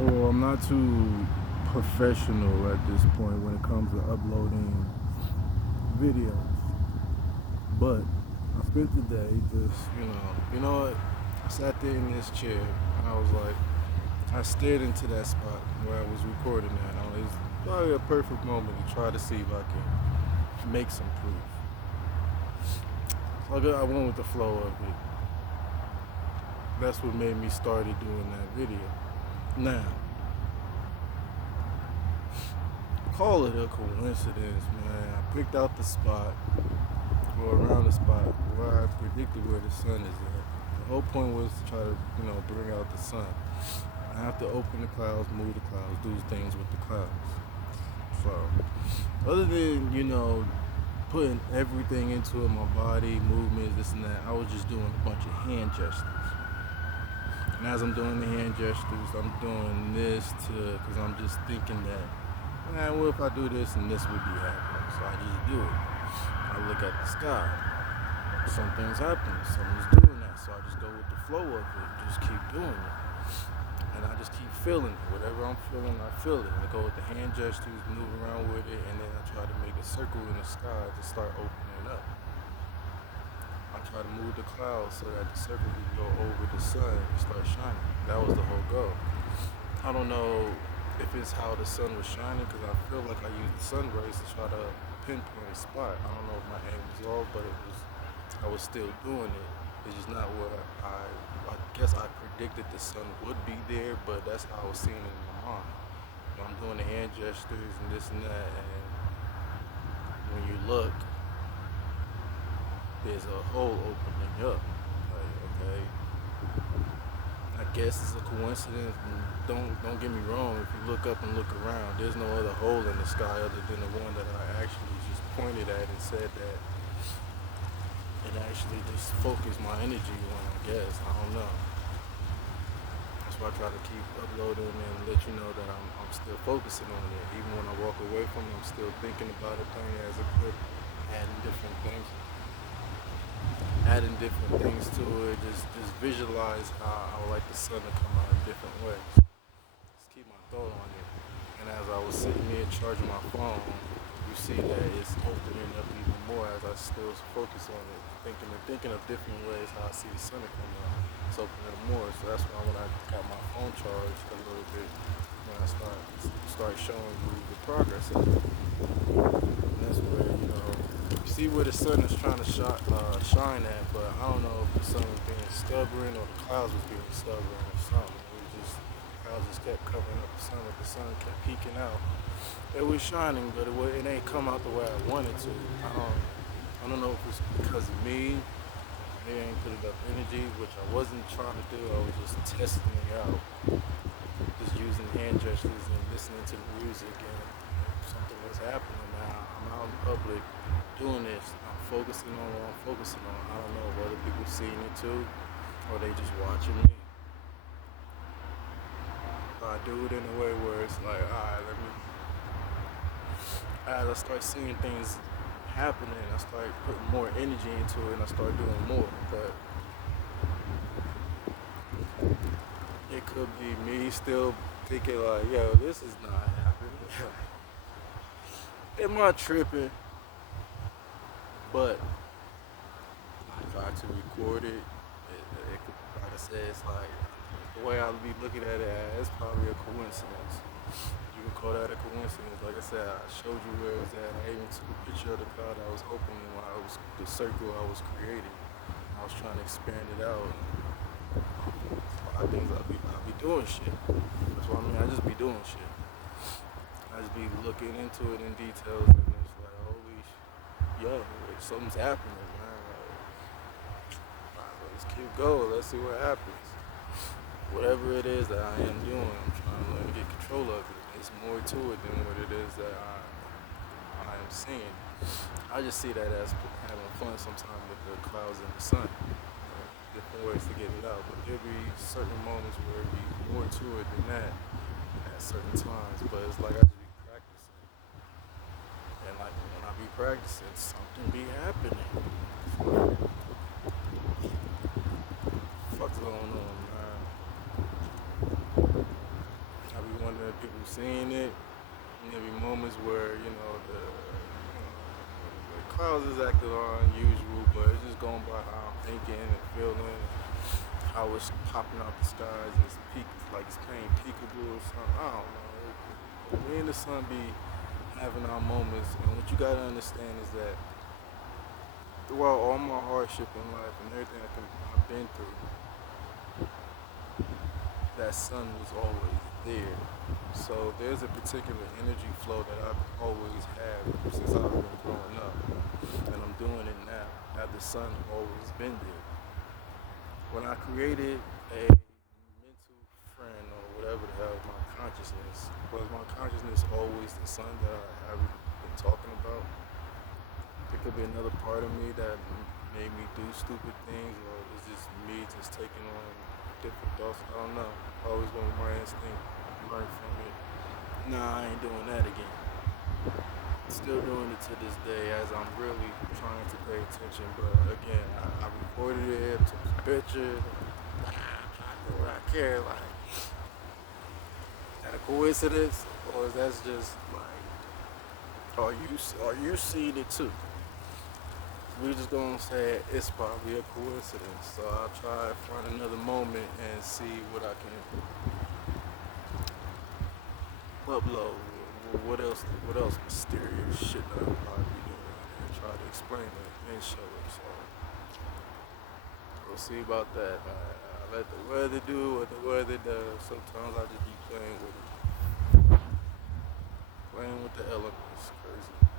Well, I'm not too professional at this point when it comes to uploading videos, but I spent the day just, what? I sat there in this chair and I was like, I stared into that spot where I was recording at. It was probably a perfect moment to try to see if I can make some proof. So I went with the flow of it. That's what made me started doing that video. Now, call it a coincidence, man. I picked out the spot, or around the spot where I predicted where the sun is at. The whole point was to try to, bring out the sun. I have to open the clouds, move the clouds, do things with the clouds. So, other than, putting everything into it, my body, movements, this and that, I was just doing a bunch of hand gestures. And as I'm doing the hand gestures, I'm doing this because I'm just thinking that, man, what if I do this and this would be happening? So I just do it. I look at the sky. Something's happening. Someone's doing that. So I just go with the flow of it. Just keep doing it. And I just keep feeling it. Whatever I'm feeling, I feel it. I go with the hand gestures, move around with it, and then I try to make a circle in the sky to start opening up. I try to move the clouds so that the circle can go over the sun and start shining. That was the whole goal. I don't know if it's how the sun was shining because I feel like I used the sun rays to try to pinpoint a spot. I don't know if my aim was off, but I was still doing it. It's just not what I guess I predicted the sun would be there, but that's how I was seeing it in my mind. I'm doing the hand gestures and this and that, and when you look, there's a hole opening up. Like, okay, I guess it's a coincidence. Don't get me wrong. If you look up and look around, there's no other hole in the sky other than the one that I actually just pointed at and said that it actually just focused my energy on. I guess I don't know. That's why I try to keep uploading and let you know that I'm still focusing on it. Even when I walk away from it, I'm still thinking about it, playing it as a clip, adding different things. Adding different things to it, just visualize how I would like the sun to come out in different ways. Just keep my thought on it. And as I was sitting there charging my phone, you see that it's opening up even more as I still focus on it, thinking of different ways how I see the sun to come out. It's opening up more. So that's why when I got my phone charged a little bit, when I start showing you the progress of it. And that's where, you see where the sun is trying to shine at, but I don't know if the sun was being stubborn or the clouds was being stubborn or something. It was just, the clouds just kept covering up the sun, but the sun kept peeking out. It was shining, but it ain't come out the way I wanted to. I don't know if it's because of me. Maybe I ain't put enough energy, which I wasn't trying to do. I was just testing it out. Just using hand gestures and listening to the music, and something was happening. Now I'm out in public doing this. I'm focusing on what I'm focusing on. I don't know if other people seeing it too, or they just watching me. I do it in a way where it's like, alright, as I start seeing things happening, I start putting more energy into it and I start doing more. But it could be me still thinking like, yo, this is not happening. Am I tripping? But I try to record it. Like I said, it's like the way I'll be looking at it as probably a coincidence. You can call that a coincidence. Like I said, I showed you where it was at. I even took a picture of the cloud I was opening while I was the circle I was creating. I was trying to expand it out. A lot of things I'll be doing shit. That's what I mean. I just be doing shit. I just be looking into it in details, and it's like, holy, yo, like, something's happening, man. Like, let's keep going. Let's see what happens. Whatever it is that I am doing, I'm trying to learn to get control of it. It's more to it than what it is that I am seeing. I just see that as having fun sometimes with the clouds and the sun. Different ways to get it out. But there'll be certain moments where it'll be more to it than that at certain times. But it's like I just be practicing. And like when I be practicing, something be happening. What's going on, man? I seeing it. And there'll be moments where the clouds is acting unusual, but it's just going by how I'm thinking and feeling, how it's popping out the skies. It's peak, like it's playing peekaboo or something. I don't know. Me and the sun be having our moments, and what you gotta understand is that throughout all my hardship in life and everything I've been through, that sun was always there. So there's a particular energy flow that I've always had since I've been growing up, and I'm doing it now. Now the sun always been there. When I created a mental friend or whatever the hell my consciousness was, my consciousness always the sun that I have been talking about. There could be another part of me that made me do stupid things, or it's just me just taking on different thoughts. I don't know. I always went with my instinct, learn from it. Nah, I ain't doing that again. Still doing it to this day as I'm really trying to pay attention. But again, I recorded it, took a picture. I do what I care. Like, is that a coincidence, or is that just like, are you seeing it too? We just gonna say it's probably a coincidence. So I'll try to find another moment and see what I can upload. What else mysterious shit that I'm probably doing and try to explain it and show it. So we'll see about that. I let the weather do what the weather does. Sometimes I just be playing with it, playing with the elements. Crazy.